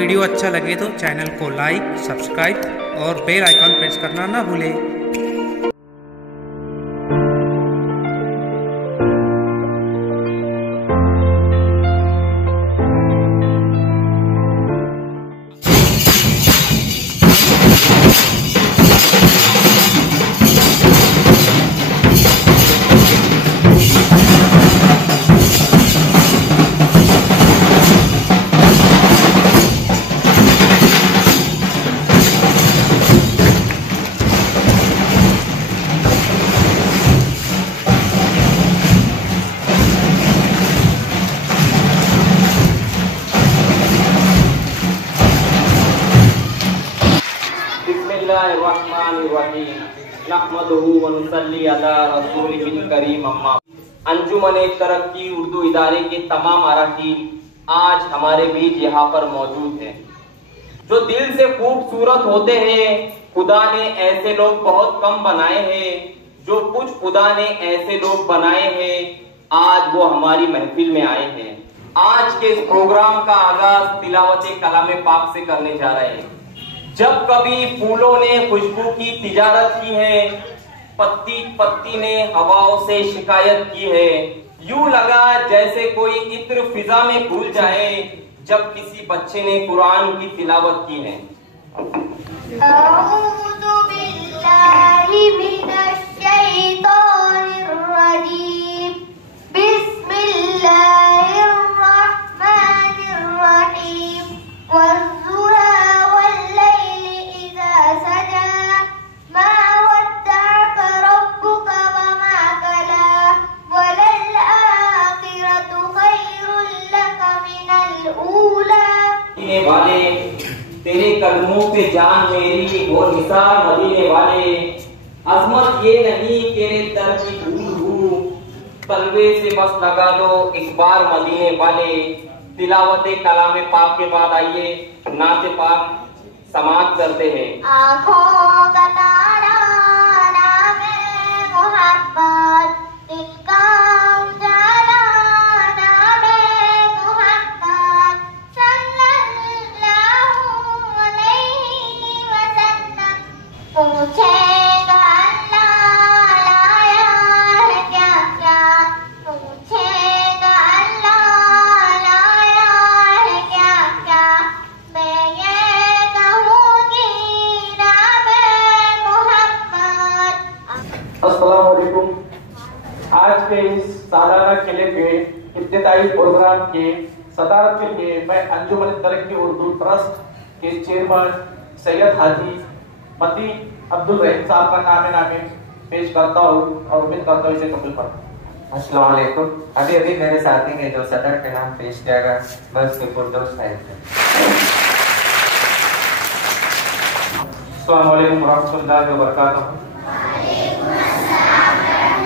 Video अच्छा लगे तो चैनल को लाइक, सब्सक्राइब और बेल आइकॉन प्रेस करना ना भूलें। अंजुमन तरक्की उर्दू इदारे के तमाम अरकान आज हमारे बीच यहाँ पर मौजूद हैं। जो दिल से खूबसूरत होते हैं, खुदा ने ऐसे लोग बहुत कम बनाए हैं। जो कुछ खुदा ने ऐसे लोग बनाए हैं, आज वो हमारी महफिल में आए हैं। आज के इस प्रोग्राम का आगाज तिलावत कलाम पाक से करने जा रहे हैं। जब कभी फूलों ने खुशबू की तिजारत की है, पत्ती पत्ती ने हवाओं से शिकायत की है। यूं लगा जैसे कोई इत्र फिजा में घुल जाए जब किसी बच्चे ने कुरान की तिलावत की है। अऊज़ु बिल्लाहि मिनश शैतानिर रजीम। बिस्मिल्लाहिर रहमानिर रहीम। वज़्ज़ुहा वल्लैलि इज़ा सजा। मा वद्दअका रब्बुका वमा कला। वलल आखिरतु खैरुल लका मिनल ऊला। वाले तेरे कदमों पे जान मेरी हो निसार मदीने वाले। अजमत ये नहीं तेरे दर की धूल हूँ, तलवे से बस लगा दो एक बार मदीने वाले। तिलावत कलाम पाक के बाद आइए नाते पाक समाप्त करते हैं। आँखों का तारा नाम है मोहब्बत, इनका उजाला नाम है मोहब्बत। सल्लल्लाहु अलैहि वसल्लम। पूछेगा अल्लाह लाया है क्या क्या। पूछेगा अल्लाह लाया है क्या क्या। मैं ये कहूँगी नाम है मोहब्बत। अस्सलाम वालेकुम। आज के इस सालाना किले के इब्तिदाई प्रोग्राम के सदारत के लिए मैं अंजुमन तरक्की उर्दू ट्रस्ट के चेयरमैन सैयद हाजी मती अब्दुल रहीम साहब का नामे पेश करता हूँ और उम्मीद करता हूँ इसे कबूल करें। अस्सलाम वालेकुम। अभी मेरे साथी ने जो सदर के नाम पेश किया मैं उसके पुरजोश साहिब। अस्सलाम वालेकुम रहमतुल्लाहि व बरकातहू।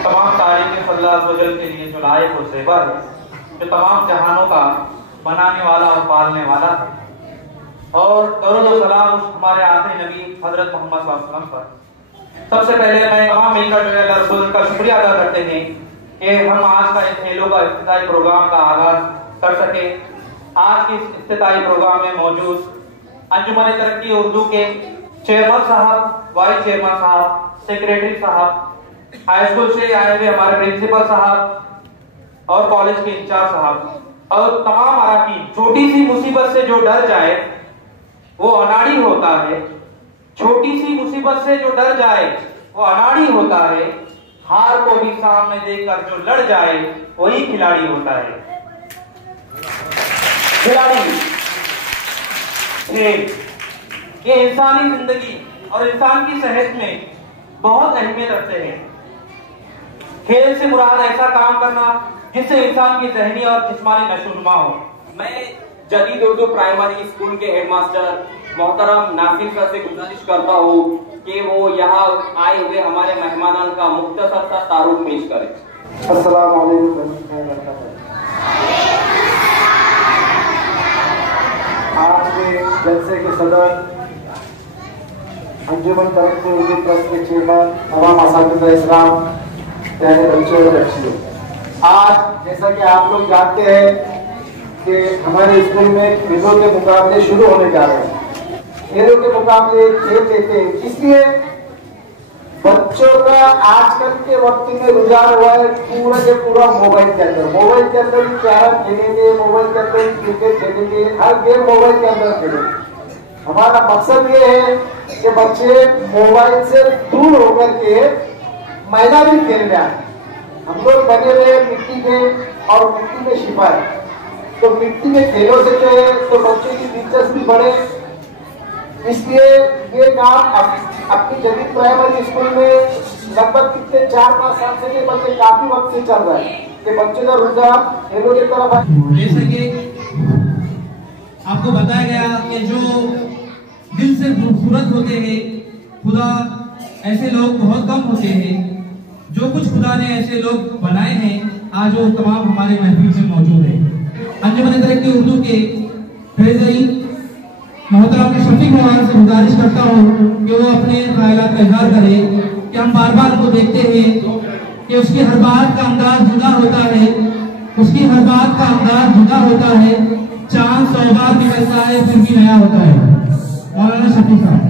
तमाम तारीफ अल्लाह वजल के लिए जो लायक और ज़ेबा है, जो तमाम जहानों का बनाने वाला और पालने वाला है, और दरूद और सलाम हमारे आखिरी नबी हजरत मोहम्मद सल्लल्लाहु अलैहि वसल्लम पर। सबसे पहले मैं तमाम मिलकर जो है अल्लाह रसूल का शुक्रिया अदा करते हैं कि हम आज का इन खेलों का इफ्तिताई प्रोग्राम का आगाज कर सके। आज के इस इफ्तिताई प्रोग्राम में मौजूद अंजुमन तरक्की उर्दू के चेयरमैन साहब, वाइस चेयरमैन साहब, सेक्रेटरी साहब, हाई स्कूल से आए हुए हमारे प्रिंसिपल साहब और कॉलेज के इंचार्ज साहब और तमाम अरकान। छोटी सी मुसीबत से जो डर जाए वो अनाड़ी होता है। छोटी सी मुसीबत से जो डर जाए वो अनाड़ी होता है। हार को भी सामने देखकर जो लड़ जाए वही खिलाड़ी होता है। खिलाड़ी ये इंसानी जिंदगी और इंसान की सेहत में बहुत अहमियत रखते हैं। खेल से मुराद ऐसा काम करना जिससे इंसान की जहनी और जिस्मानी नशोनुमा हो। मैं जदीद उर्दू प्राइमरी स्कूल के हेडमास्टर मोहतरम नासिर सर से गुजारिश करता हूँ कि वो यहाँ आए हुए हमारे मेहमानान का मुख्तसर सा तारुफ पेश करें। अस्सलाम वालेकुम। आज के जलसे के सदर अंजुमन तरक्की उर्दू ट्रस्ट के चेयरमैन तमाम असातिज़ा इस्लाम, प्यारे बच्चों और बच्चियों, आज जैसा कि आप लोग जानते हैं कि हमारे स्कूल में खेलों के मुकाबले शुरू होने जा रहे हैं। खेलों के मुकाबले खेल लेते हैं, इसलिए बच्चों का आजकल के वक्त में रुझान हुआ है पूरा के पूरा मोबाइल के अंदर। मोबाइल के अंदर कैरम खेलेंगे, मोबाइल के अंदर क्रिकेट खेलेंगे, हर गेम मोबाइल के अंदर खेलेंगे। हमारा मकसद ये है कि बच्चे मोबाइल से दूर होकर के मैदानी खेल में आए। हम लोग बने हुए मिट्टी के और मिट्टी में शिफा है, तो मिट्टी में खेलों से जो है तो बच्चे की दिलचस्पी बढ़े, इसलिए ये काम अपनी जदीद प्राइमरी स्कूल में लगभग कितने 4-5 साल से ये बच्चे काफी वक्त से चल रहा है कि बच्चे का रुझान खेलों की तरफ है। जैसे कि आपको बताया गया कि जो दिल से खूबसूरत होते हैं, खुदा ऐसे लोग बहुत कम होते हैं। जो कुछ खुदा ने ऐसे लोग बनाए हैं, आज वो तमाम हमारे महफिल में मौजूद है। अंजुमन तरक्की उर्दू के ट्रेजरी मोहतरम के शफीक रहमान से गुजारिश करता हूँ कि वो अपने ख्यालात का इजहार करें कि हम बार बार को देखते हैं कि उसकी हर बात का अंदाज जुदा होता है, उसकी हर बात का अंदाज जुदा होता है। चांद 100 बार निकलता है फिर भी नया होता है। मौलाना शफीक साहब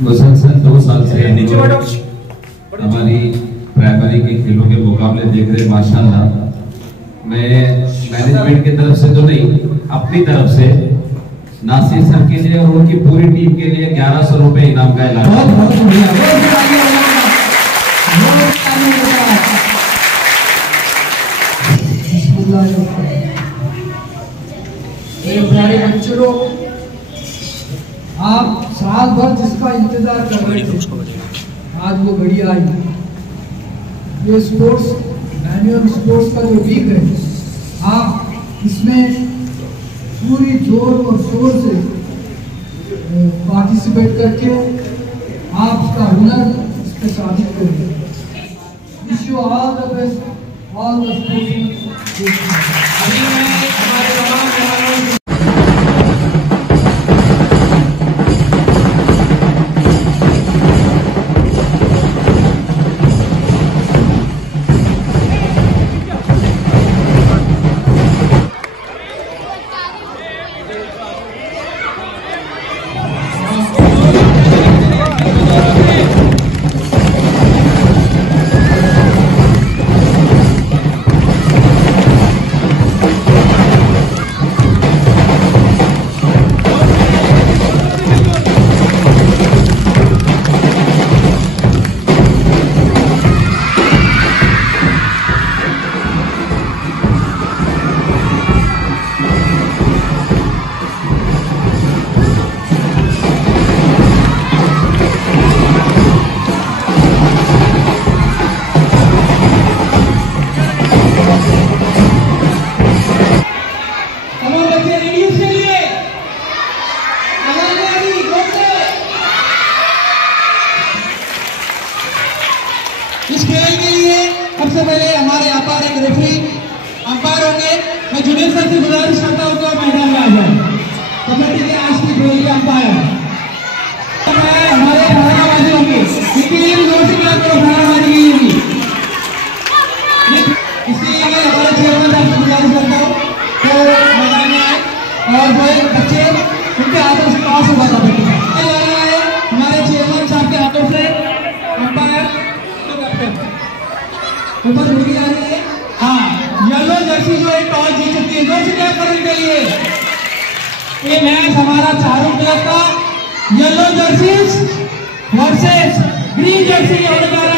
मुसलसल 2 साल से हमारी प्राइमरी के खेलों के मुकाबले देख रहे, माशाल्लाह। मैं मैनेजमेंट की तरफ से तो नहीं, अपनी तरफ से नासिर सर के लिए और उनकी पूरी टीम के लिए 1100 रुपए इनाम का ऐलान। मेरे प्यारे बच्चे लोग, आप साल भर जिसका इंतजार कर रहे थे, आज वो घड़ी आई। ये स्पोर्ट्स मैनुअल स्पोर्ट्स का जो वीक है, आप इसमें पूरी जोर और शोर से पार्टिसिपेट करके आप उसका हुनर इस पर साबित करेंगे। Wish you all the best, all the sports. इस खेल के लिए सबसे पहले हमारे अंपायर एक रेफरी अंपायर होंगे। मैं जुनेद सर से गुजारिश करता हूँ कि मैदान में आ जाए। कबड्डी के आज की खेल के अंपायर हमारे भाराबाजी होंगे, इनके लिए भी जोर से क्लैप करो, भाराबाजी के लिए भी। इसके लिए मैं हमारे चेयरमैन साहब से गुजारिश करता हूँ तो मैदान में आए और वो बच्चे उनके हाथों से पास होगा कबड्डी हमारे चेयरमैन साहब के हाथों से अंपायर ऊपर ड्यूटी आ रही है। हाँ, येलो जर्सी जो एक टॉस जीत सकती है, जोर से क्लैप करो इनके लिए। ये मैच हमारा चारों क्लब का yellow Jersey versus green Jersey होने वाला